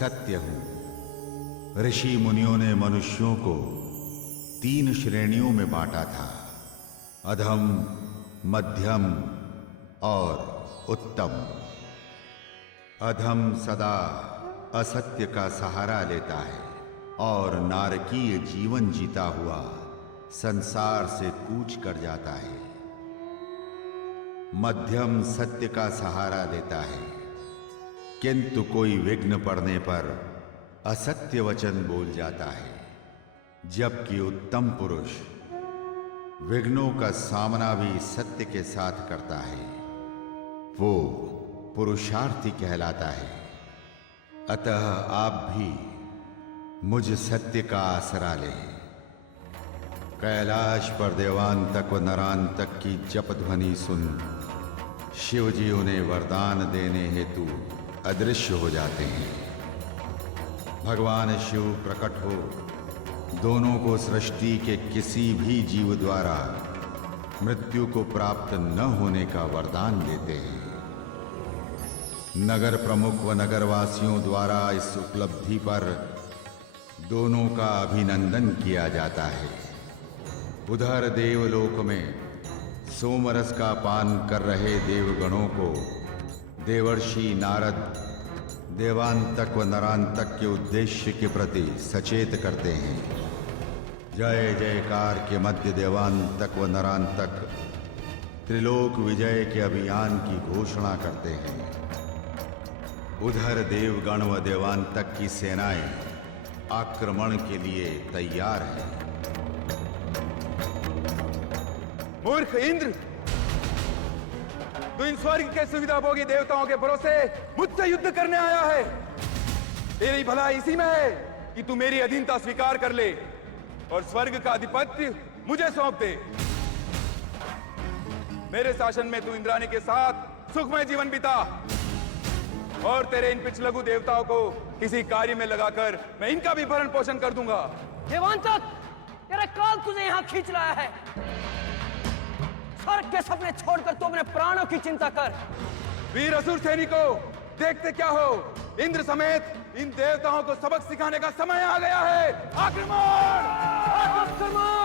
सत्य हूं। ऋषि मुनियों ने मनुष्यों को 3 श्रेणियों में बांटा था, अधम, मध्यम और उत्तम। अधम सदा असत्य का सहारा लेता है और नारकीय जीवन जीता हुआ संसार से कूच कर जाता है। मध्यम सत्य का सहारा लेता है, किंतु कोई विघ्न पड़ने पर असत्य वचन बोल जाता है, जबकि उत्तम पुरुष विघ्नों का सामना भी सत्य के साथ करता है। वो पुरुषार्थी कहलाता है। अतः आप भी मुझ सत्य का आसरा लें। कैलाश पर देवांतक व नरांतक की जप ध्वनि सुन शिव जी उन्हें वरदान देने हेतु अदृश्य हो जाते हैं। भगवान शिव प्रकट हो दोनों को सृष्टि के किसी भी जीव द्वारा मृत्यु को प्राप्त न होने का वरदान देते हैं। नगर प्रमुख व नगरवासियों द्वारा इस उपलब्धि पर दोनों का अभिनंदन किया जाता है। उधर देवलोक में सोमरस का पान कर रहे देवगणों को देवर्षि नारद देवांतक व नरांतक के उद्देश्य के प्रति सचेत करते हैं। जय जयकार के मध्य देवांतक व नरांतक त्रिलोक विजय के अभियान की घोषणा करते हैं। उधर देवगण व देवांतक की सेनाएं आक्रमण के लिए तैयार हैं। मूर्ख इंद्र, तू इन स्वर्ग के सुविधाभोगी देवताओं के भरोसे मुझसे युद्ध करने आया है। तेरी भलाई इसी में है कि तू मेरी अधीनता स्वीकार कर ले और स्वर्ग का आधिपत्य मुझे सौंप दे। मेरे शासन में तू इंद्राणी के साथ सुखमय जीवन बिता और तेरे इन पिछलघु देवताओं को किसी कार्य में लगाकर मैं इनका भी भरण पोषण कर दूंगा। देवांतक, तेरा काल तुझे यहाँ खींच लाया है। स्वर्ग के सपने छोड़कर तू अपने प्राणों की चिंता कर। वीर असुर सैनिकों, देखते क्या हो, इंद्र समेत इन देवताओं को सबक सिखाने का समय आ गया है। आक्रमण! आक्रमण!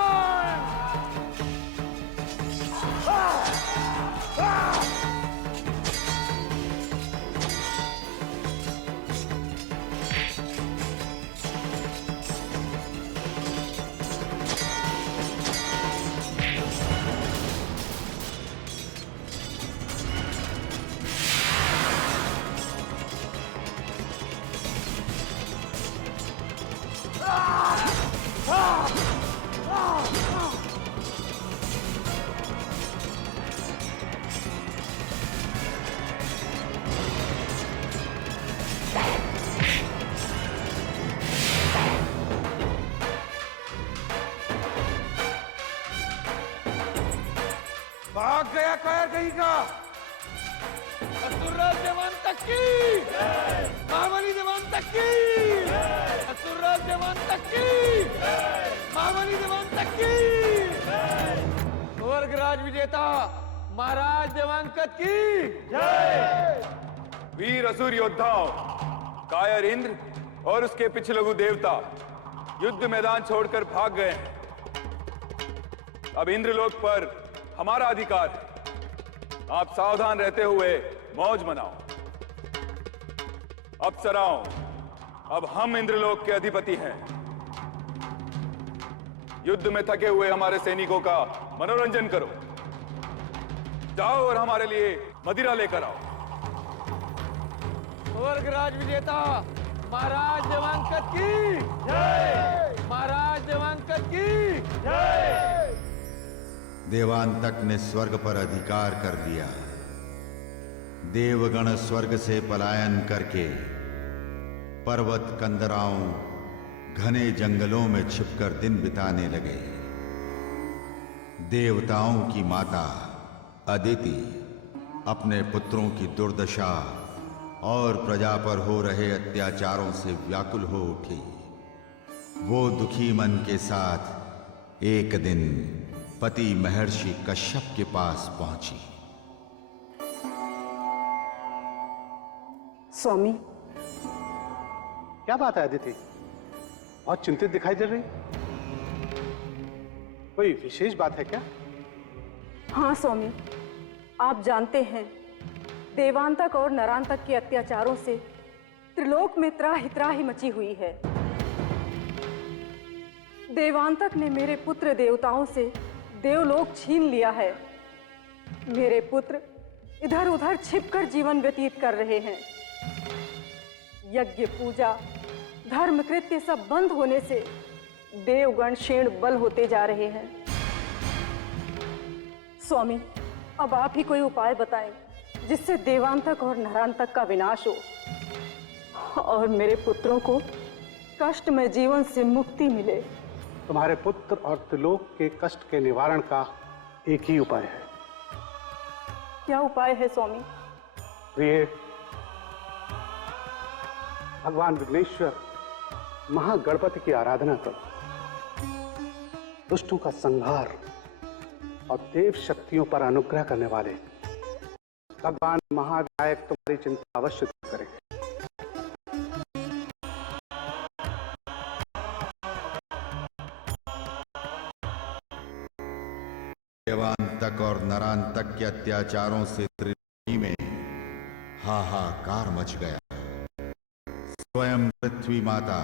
भाग गया कायर कहीं का। असुरराज देवांतक की, महाबली देवांतक की, असुरराज देवांतक की, महाबली देवांतक की, स्वर्गराज विजेता महाराज देवांकत की जय। वीर असुर योद्धाओं, कायर इंद्र और उसके पिछलघु देवता युद्ध मैदान छोड़कर भाग गए। अब इंद्रलोक पर हमारा अधिकार है। आप सावधान रहते हुए मौज मनाओ। अप्सराओं, अब हम इंद्रलोक के अधिपति हैं। युद्ध में थके हुए हमारे सैनिकों का मनोरंजन करो। जाओ और हमारे लिए मदिरा लेकर आओ। स्वर्गराज विजेता महाराज देवांकत की जय, महाराज देवांकत की जय। देवांतक ने स्वर्ग पर अधिकार कर लिया। देवगण स्वर्ग से पलायन करके पर्वत कंदराओं घने जंगलों में छिपकर दिन बिताने लगे। देवताओं की माता अदिति अपने पुत्रों की दुर्दशा और प्रजा पर हो रहे अत्याचारों से व्याकुल हो उठी। वो दुखी मन के साथ एक दिन पति महर्षि कश्यप के पास पहुंची। स्वामी, क्या बात है अदिति? बहुत चिंतित दिखाई दे रही। कोई विशेष बात है क्या? हाँ स्वामी, आप जानते हैं देवांतक और नरांतक के अत्याचारों से त्रिलोक में त्राहि त्राहि मची हुई है। देवांतक ने मेरे पुत्र देवताओं से देवलोक छीन लिया है। मेरे पुत्र इधर उधर छिपकर जीवन व्यतीत कर रहे हैं। यज्ञ पूजा धर्म कृत्य सब बंद होने से देवगण क्षीण बल होते जा रहे हैं। स्वामी, अब आप ही कोई उपाय बताएं जिससे देवांतक और नरांतक का विनाश हो और मेरे पुत्रों को कष्टमय जीवन से मुक्ति मिले। तुम्हारे पुत्र और त्रिलोक के कष्ट के निवारण का एक ही उपाय है। क्या उपाय है स्वामी? प्रिय, भगवान विघ्नेश्वर महागणपति की आराधना करो। दुष्टों का संहार और देव शक्तियों पर अनुग्रह करने वाले भगवान महाविनायक तुम्हारी चिंता अवश्य दूर करेंगे। देवांतक और नरांतक के अत्याचारों से त्रिलोकी में हाहाकार मच गया। स्वयं पृथ्वी माता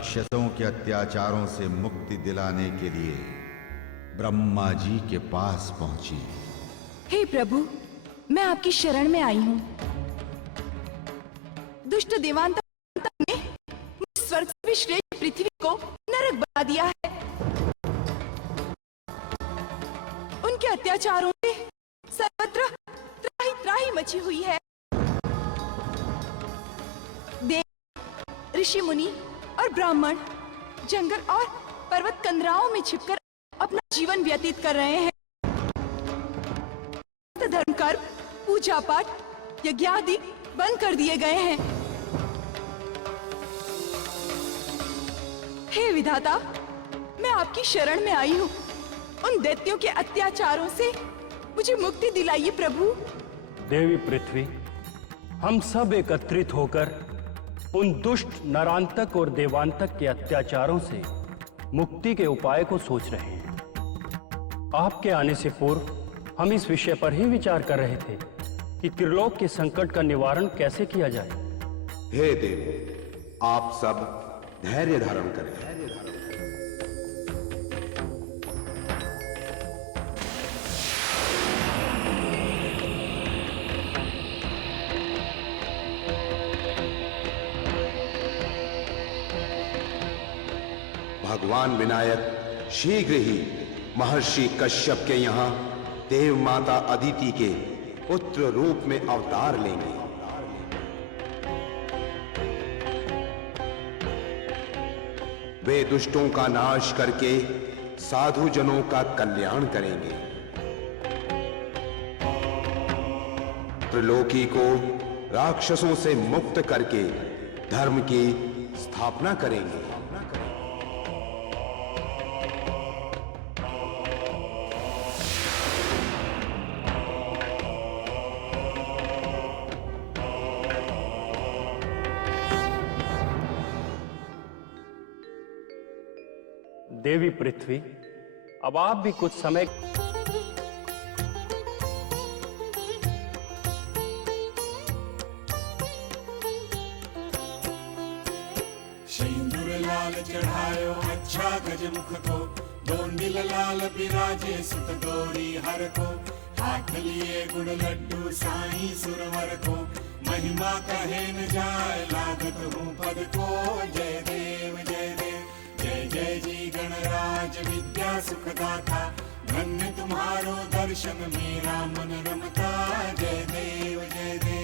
राक्षसों के अत्याचारों से मुक्ति दिलाने के लिए ब्रह्मा जी के पास पहुंची। हे प्रभु, मैं आपकी शरण में आई हूँ। दुष्ट देवांतक ने स्वर्ग से भी श्रेष्ठ पृथ्वी को नरक बना दिया है। उनके अत्याचारों से सर्वत्र त्राहि त्राहि मची हुई है। देव, ऋषि मुनि और ब्राह्मण जंगल और पर्वत कंदराओं में छिपकर अपना जीवन व्यतीत कर रहे हैं। धर्म कर्म, पूजा पाठ, यज्ञ आदि बंद कर दिए गए हैं। हे विधाता, मैं आपकी शरण में आई हूँ। उन दैत्यों के अत्याचारों से मुझे मुक्ति दिलाइए प्रभु। देवी पृथ्वी, हम सब एकत्रित होकर उन दुष्ट नरांतक और देवांतक के अत्याचारों से मुक्ति के उपाय को सोच रहे हैं। आपके आने से पूर्व हम इस विषय पर ही विचार कर रहे थे कि त्रिलोक के संकट का निवारण कैसे किया जाए। हे देव, आप सब धैर्य धारण करें। भगवान विनायक शीघ्र ही महर्षि कश्यप के यहाँ देव माता अदिति के पुत्र रूप में अवतार लेंगे। वे दुष्टों का नाश करके साधु जनों का कल्याण करेंगे। त्रिलोकी को राक्षसों से मुक्त करके धर्म की स्थापना करेंगे। देवी पृथ्वी, अब आप भी कुछ समय सिंदूर लाल चढ़ायो अच्छा गजमुख को, दोंदिल लाल बिराजे सुत गौरी हर को, हाथ लिए गुड़ लड्डू साईं सुरवर को, महिमा कहे न जाए लागत हूँ पद को। जय देव जय देव जय जय जी गणराज विद्या सुखदाता, धन्य तुम्हारो दर्शन मेरा मन रमता। जय देव जय देव।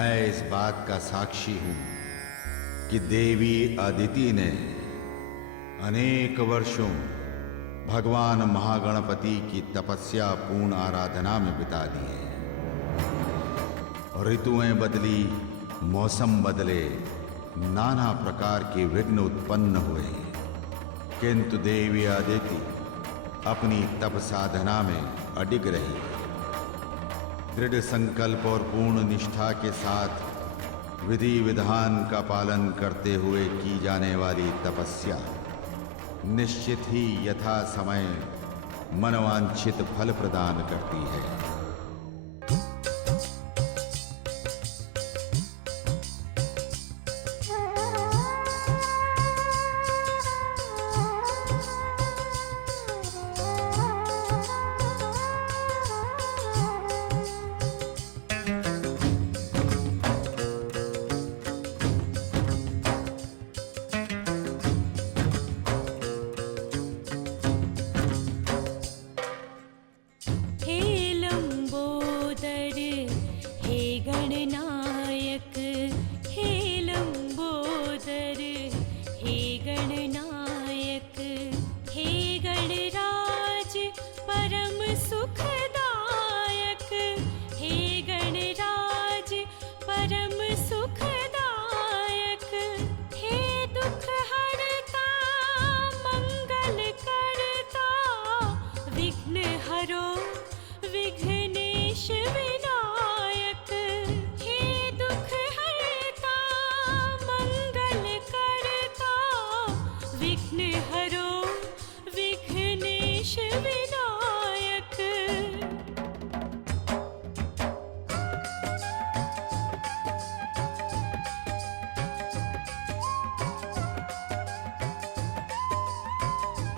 मैं इस बात का साक्षी हूं कि देवी अदिति ने अनेक वर्षों भगवान महागणपति की तपस्या पूर्ण आराधना में बिता दिए। ऋतुएं बदली, मौसम बदले, नाना प्रकार के विघ्न उत्पन्न हुए, किंतु देवी अदिति अपनी तप साधना में अडिग रही। दृढ़ संकल्प और पूर्ण निष्ठा के साथ विधि विधान का पालन करते हुए की जाने वाली तपस्या निश्चित ही यथा समय मनवांछित फल प्रदान करती है।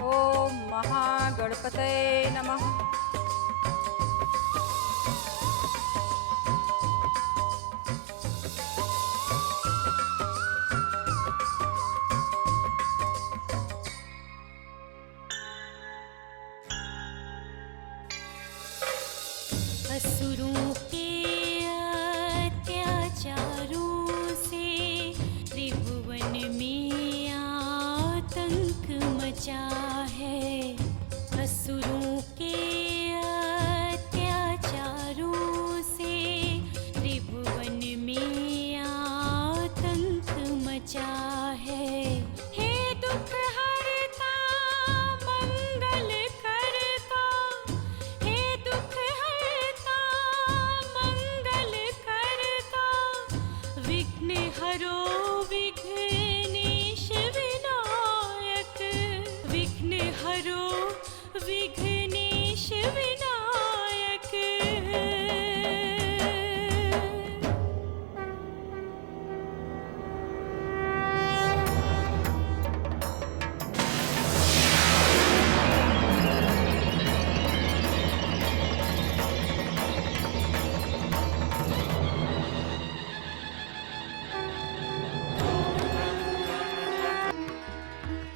ओम महागणपतये नमः। असुरों के अत्याचारों से त्रिभुवन में आतंक मचा है। असुरों के अत्याचारों से त्रिभुवन में आतंक मचा है। हे दुख हरता मंगल करता, हे दुख हरता मंगल करता, विघ्न हरो विघ्नेश विनायक, विघ्न हरो विघ्नेश विनायक।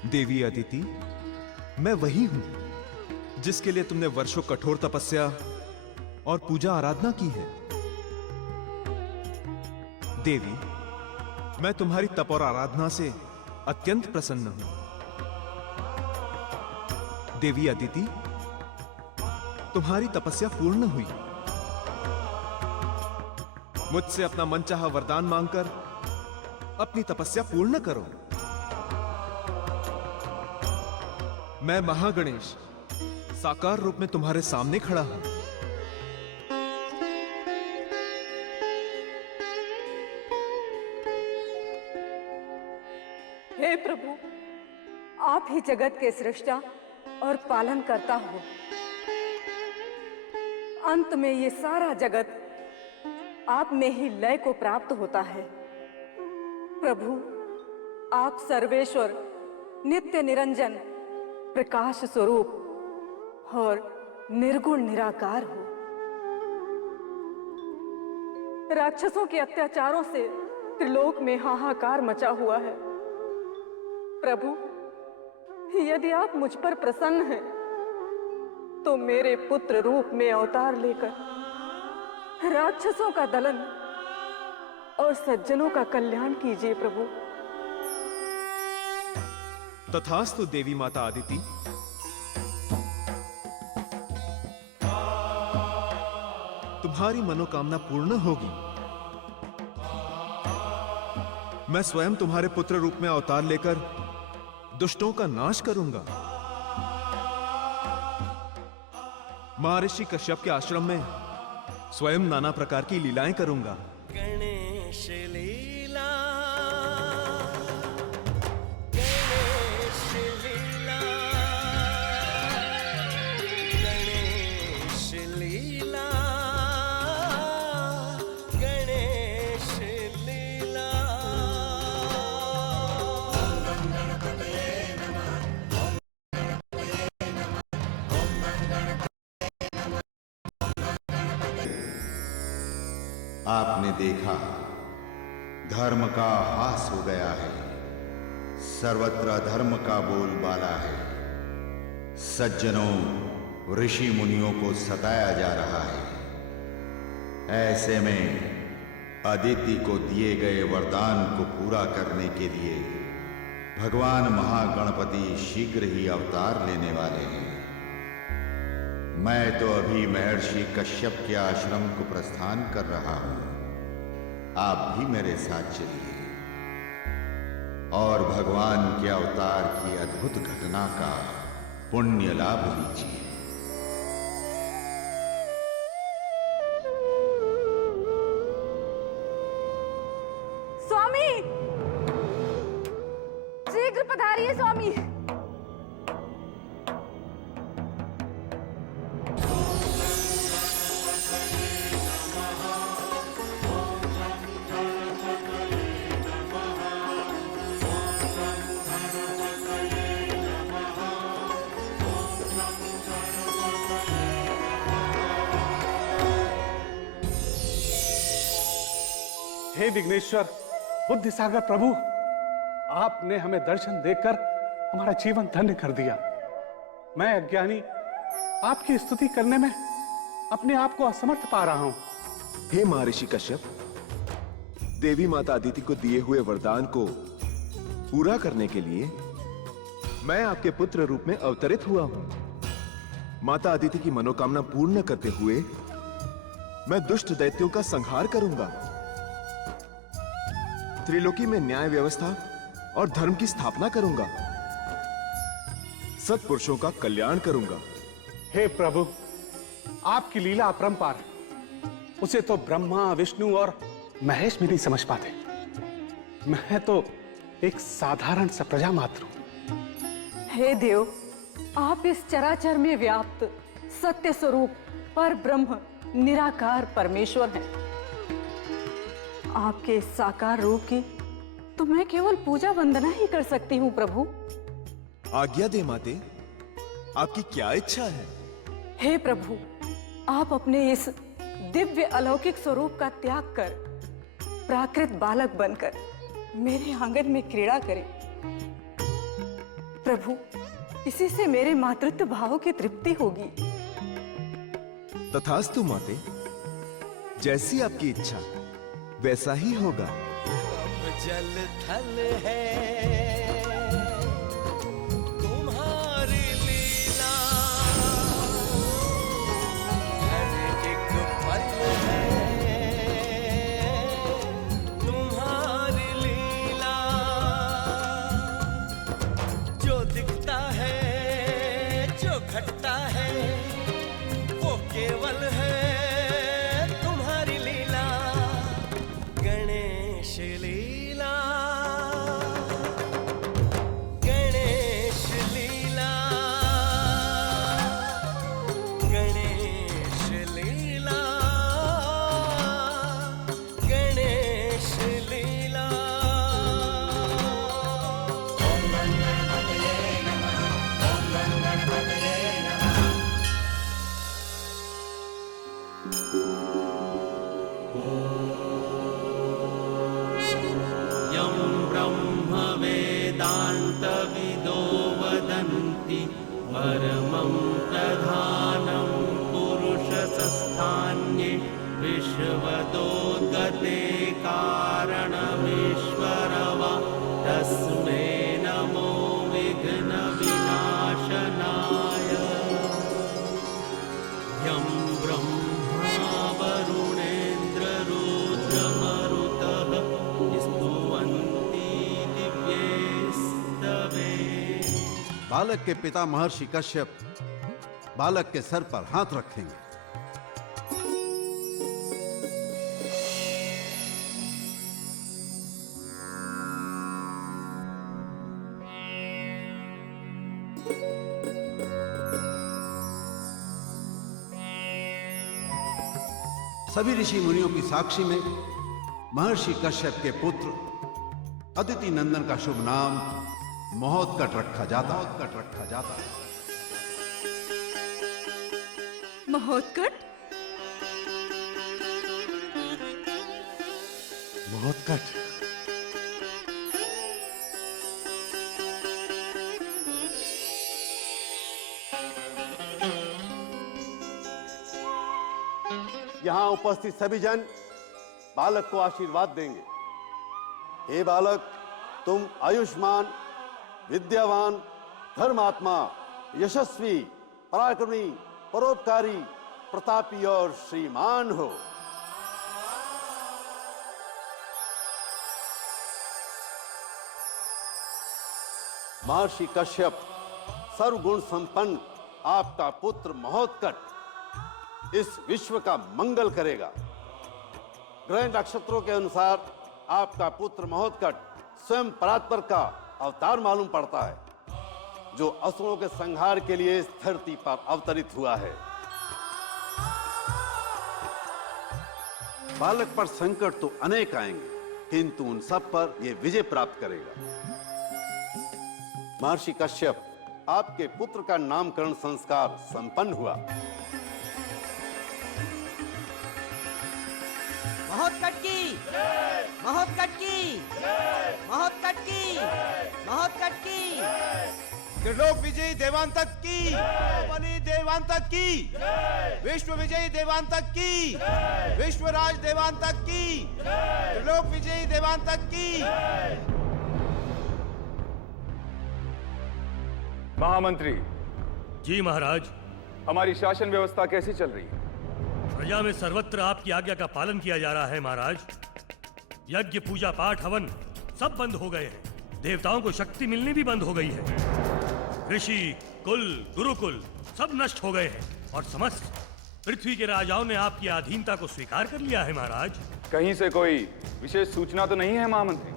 देवी अदिति, मैं वही हूं जिसके लिए तुमने वर्षों कठोर तपस्या और पूजा आराधना की है। देवी, मैं तुम्हारी तप और आराधना से अत्यंत प्रसन्न हूं। देवी अदिति, तुम्हारी तपस्या पूर्ण हुई। मुझसे अपना मनचाहा वरदान मांगकर अपनी तपस्या पूर्ण करो। मैं महागणेश साकार रूप में तुम्हारे सामने खड़ा हूं। हे प्रभु, आप ही जगत के सृष्टा और पालन करता हो। अंत में ये सारा जगत आप में ही लय को प्राप्त होता है। प्रभु, आप सर्वेश्वर, नित्य निरंजन, प्रकाश स्वरूप और निर्गुण निराकार हो। राक्षसों के अत्याचारों से त्रिलोक में हाहाकार मचा हुआ है। प्रभु, यदि आप मुझ पर प्रसन्न हैं तो मेरे पुत्र रूप में अवतार लेकर राक्षसों का दलन और सज्जनों का कल्याण कीजिए प्रभु। तथास्तु देवी माता आदिति। तुम्हारी मनोकामना पूर्ण होगी। मैं स्वयं तुम्हारे पुत्र रूप में अवतार लेकर दुष्टों का नाश करूंगा। महर्षि कश्यप के आश्रम में स्वयं नाना प्रकार की लीलाएं करूंगा। गणेश लीला, गणेश लीला, गणेश लीला, गणेश लीला। आपने देखा धर्म का हास हो गया है, सर्वत्र धर्म का बोलबाला है। सज्जनों ऋषि मुनियों को सताया जा रहा है। ऐसे में अदिति को दिए गए वरदान को पूरा करने के लिए भगवान महागणपति शीघ्र ही अवतार लेने वाले हैं। मैं तो अभी महर्षि कश्यप के आश्रम को प्रस्थान कर रहा हूं, आप भी मेरे साथ चलिए और भगवान के अवतार की अद्भुत घटना का पुण्य लाभ लीजिए। स्वामी, शीघ्र पधारिए स्वामी। हे विघ्नेश्वर, बुद्धि सागर प्रभु, आपने हमें दर्शन देकर हमारा जीवन धन्य कर दिया। मैं अज्ञानी आपकी स्तुति करने में अपने आप को असमर्थ पा रहा हूं। हे महर्षि कश्यप, देवी माता अदिति को दिए हुए वरदान को पूरा करने के लिए मैं आपके पुत्र रूप में अवतरित हुआ हूं। माता अदिति की मनोकामना पूर्ण करते हुए मैं दुष्ट दैत्यों का संहार करूंगा, त्रिलोकी में न्याय व्यवस्था और धर्म की स्थापना करूंगा, सत्पुरुषों का कल्याण करूंगा। हे प्रभु, आपकी लीला अपरंपार है। उसे तो ब्रह्मा, विष्णु और महेश भी नहीं समझ पाते। मैं तो एक साधारण सा प्रजा मात्र हूं। हे देव, आप इस चराचर में व्याप्त सत्य स्वरूप पर ब्रह्म निराकार परमेश्वर हैं। आपके साकार रूप की तो मैं केवल पूजा वंदना ही कर सकती हूँ प्रभु। आज्ञा दे माते, आपकी क्या इच्छा है? हे प्रभु, आप अपने इस दिव्य अलौकिक स्वरूप का त्याग कर प्राकृत बालक बनकर मेरे आंगन में क्रीड़ा करें। प्रभु, इसी से मेरे मातृत्व भाव की तृप्ति होगी। तथास्तु माते, जैसी आपकी इच्छा वैसा ही होगा। जल थल है तुम्हारी लीला, हर एक पल है तुम्हारी लीला। जो दिखता है, जो घटता है, वो केवल है तुम्हारी लीला। गणेश लीला, गणेश लीला, गणेश लीला, गणेश लीला। ओम गणपतये नमः, ओम गणपतये नमः। यं ब्रह्म वेदान्तविदो वदन्ति परमं प्रधानं पुरुषसस्थान्ये विश्वदोद्गते का बालक के पिता महर्षि कश्यप बालक के सर पर हाथ रखेंगे। सभी ऋषि मुनियों की साक्षी में महर्षि कश्यप के पुत्र अदिति नंदन का शुभ नाम महोत्कट रखा जाता है। महोत्कट? महोत्कट यहां उपस्थित सभी जन बालक को आशीर्वाद देंगे। हे बालक, तुम आयुष्मान, विद्यावान, धर्मात्मा, यशस्वी, पराक्रमी, परोपकारी, प्रतापी और श्रीमान हो। महर्षि कश्यप, सर्वगुण संपन्न आपका पुत्र महोत्कट इस विश्व का मंगल करेगा। ग्रह नक्षत्रों के अनुसार आपका पुत्र महोत्कट स्वयं परात्पर का अवतार मालूम पड़ता है, जो असुरों के संहार के लिए इस धरती पर अवतरित हुआ है। बालक पर संकट तो अनेक आएंगे, किंतु उन सब पर यह विजय प्राप्त करेगा। महर्षि कश्यप, आपके पुत्र का नामकरण संस्कार संपन्न हुआ। महोत्कट की, महोत्कट की, महोत्कट की, महोत्कट की, त्रिलोक विजयी देवांतक की, बनी देवांतक की, विश्व विजयी देवांतक की, विश्वराज देवांतक की, त्रिलोक विजयी देवांतक की। महामंत्री जी महाराज। हमारी शासन व्यवस्था कैसी चल रही है? प्रजा में सर्वत्र आपकी आज्ञा का पालन किया जा रहा है महाराज। यज्ञ, पूजा पाठ, हवन सब बंद हो गए हैं। देवताओं को शक्ति मिलनी भी बंद हो गई है। ऋषि कुल, गुरुकुल सब नष्ट हो गए हैं और समस्त पृथ्वी के राजाओं ने आपकी अधीनता को स्वीकार कर लिया है महाराज। कहीं से कोई विशेष सूचना तो नहीं है महामंत्री?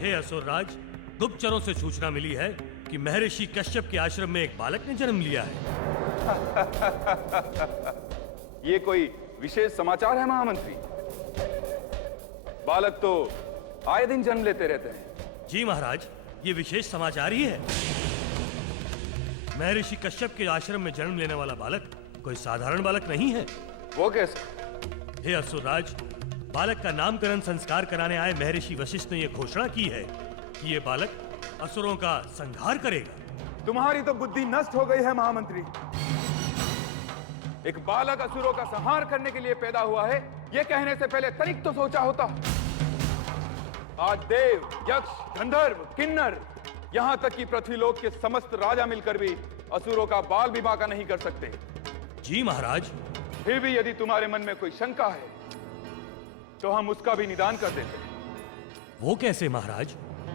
हे असुरराज, गुप्तचरों से सूचना मिली है कि महर्षि कश्यप के आश्रम में एक बालक ने जन्म लिया है। ये कोई विशेष समाचार है महामंत्री? बालक तो आए दिन जन्म लेते रहते हैं। जी महाराज, ये विशेष समाचार ही है। महर्षि कश्यप के आश्रम में जन्म लेने वाला बालक कोई साधारण बालक नहीं है। वो कैसे? हे असुरराज, बालक का नामकरण संस्कार कराने आए महर्षि वशिष्ठ ने यह घोषणा की है कि यह बालक असुरों का संहार करेगा। तुम्हारी तो बुद्धि नष्ट हो गई है महामंत्री। एक बालक असुरों का संहार करने के लिए पैदा हुआ है, यह कहने से पहले तनिक तो सोचा होता। आज देव, यक्ष, गंधर्व, किन्नर, यहां तक कि पृथ्वीलोक के समस्त राजा मिलकर भी असुरों का बाल विवाह का नहीं कर सकते। जी महाराज। फिर भी यदि तुम्हारे मन में कोई शंका है तो हम उसका भी निदान कर देते हैं। वो कैसे महाराज?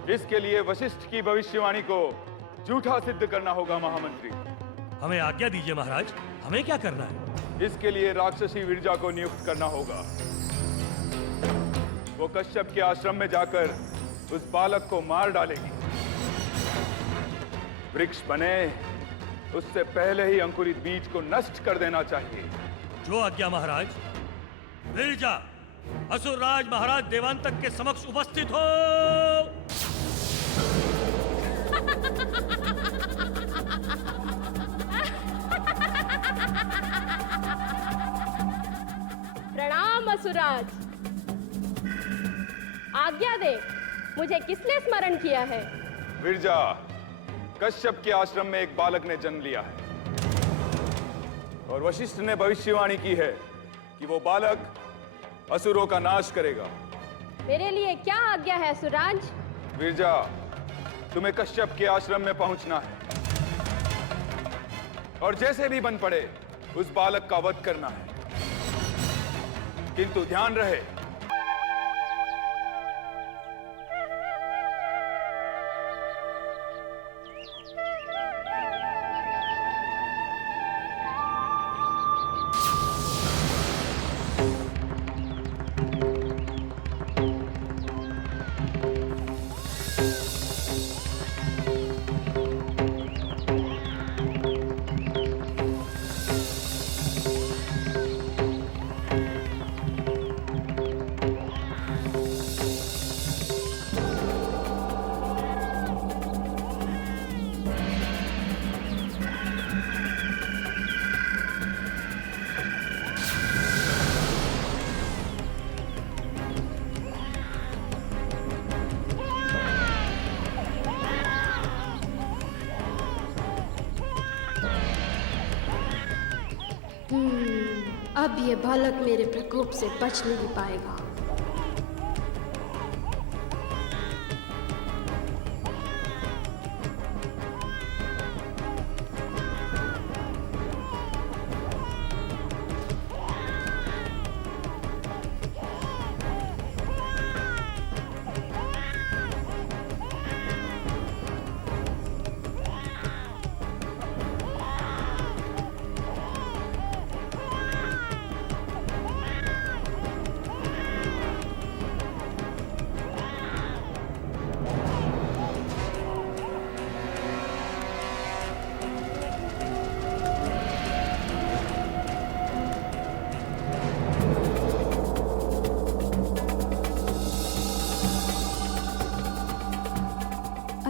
इसके लिए वशिष्ठ की भविष्यवाणी को झूठा सिद्ध करना होगा महामंत्री। हमें आज्ञा दीजिए महाराज, हमें क्या करना है? इसके लिए राक्षसी विरजा को नियुक्त करना होगा। वो कश्यप के आश्रम में जाकर उस बालक को मार डालेगी। वृक्ष बने उससे पहले ही अंकुरित बीज को नष्ट कर देना चाहिए। जो आज्ञा महाराज। विरजा, असुरराज महाराज देवांतक के समक्ष उपस्थित हो। प्रणाम असुरराज। आज्ञा दे, मुझे किसने स्मरण किया है? विरजा, कश्यप के आश्रम में एक बालक ने जन्म लिया है और वशिष्ठ ने भविष्यवाणी की है कि वो बालक असुरों का नाश करेगा। मेरे लिए क्या आज्ञा है असुरराज? विरजा, तुम्हें कश्यप के आश्रम में पहुंचना है और जैसे भी बन पड़े उस बालक का वध करना है। किंतु ध्यान रहे, अब ये बालक मेरे प्रकोप से बच नहीं पाएगा।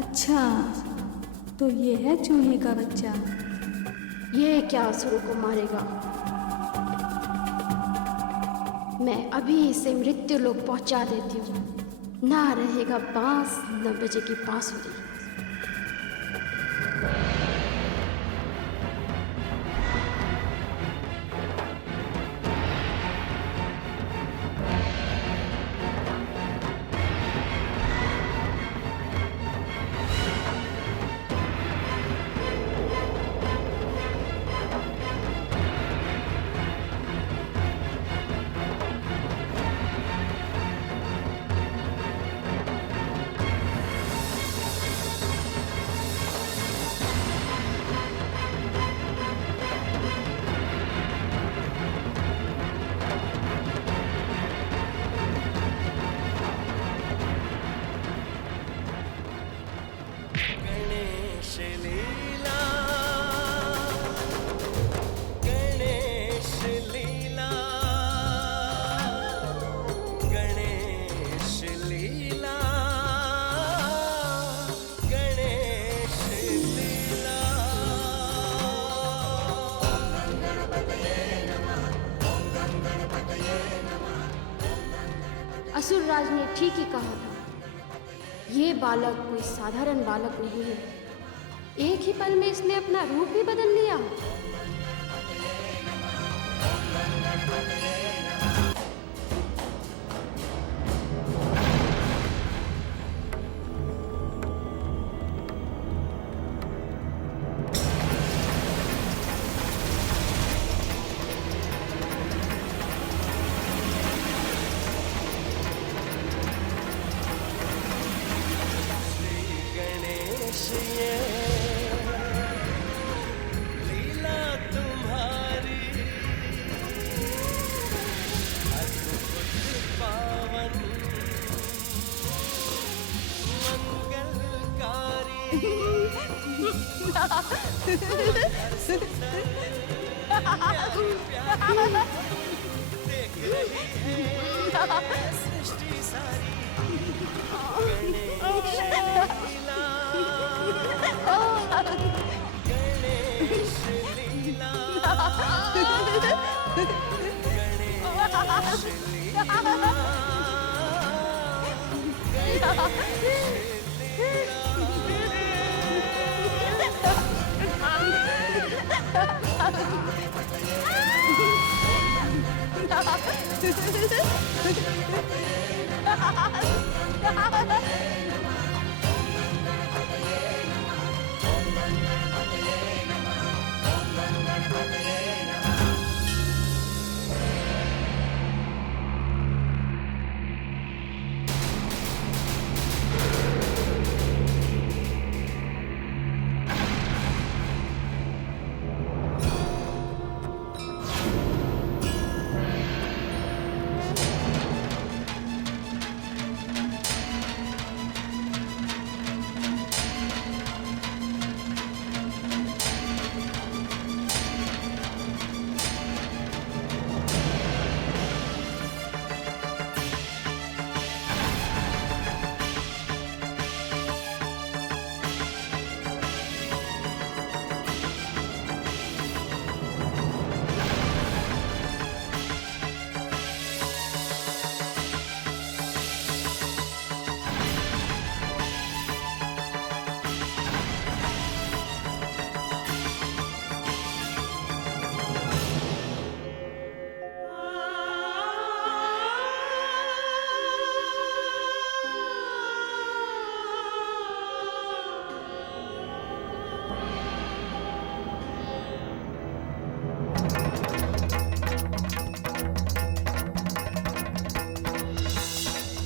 अच्छा, तो ये है चूहे का बच्चा। ये क्या असुर को मारेगा? मैं अभी इसे मृत्यु लोक पहुंचा देती हूँ। ना रहेगा बांस न बजेगी बांसुरी। असुरराज ने ठीक ही कहा था। ये बालक कोई साधारण बालक नहीं है। एक ही पल में इसने अपना रूप भी बदल लिया।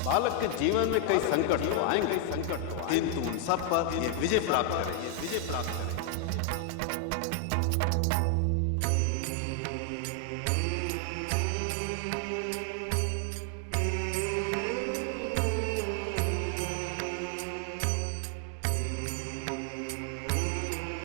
बालक के जीवन में कई संकट तो आएंगे, किंतु उन सब पर ये विजय प्राप्त करेंगे।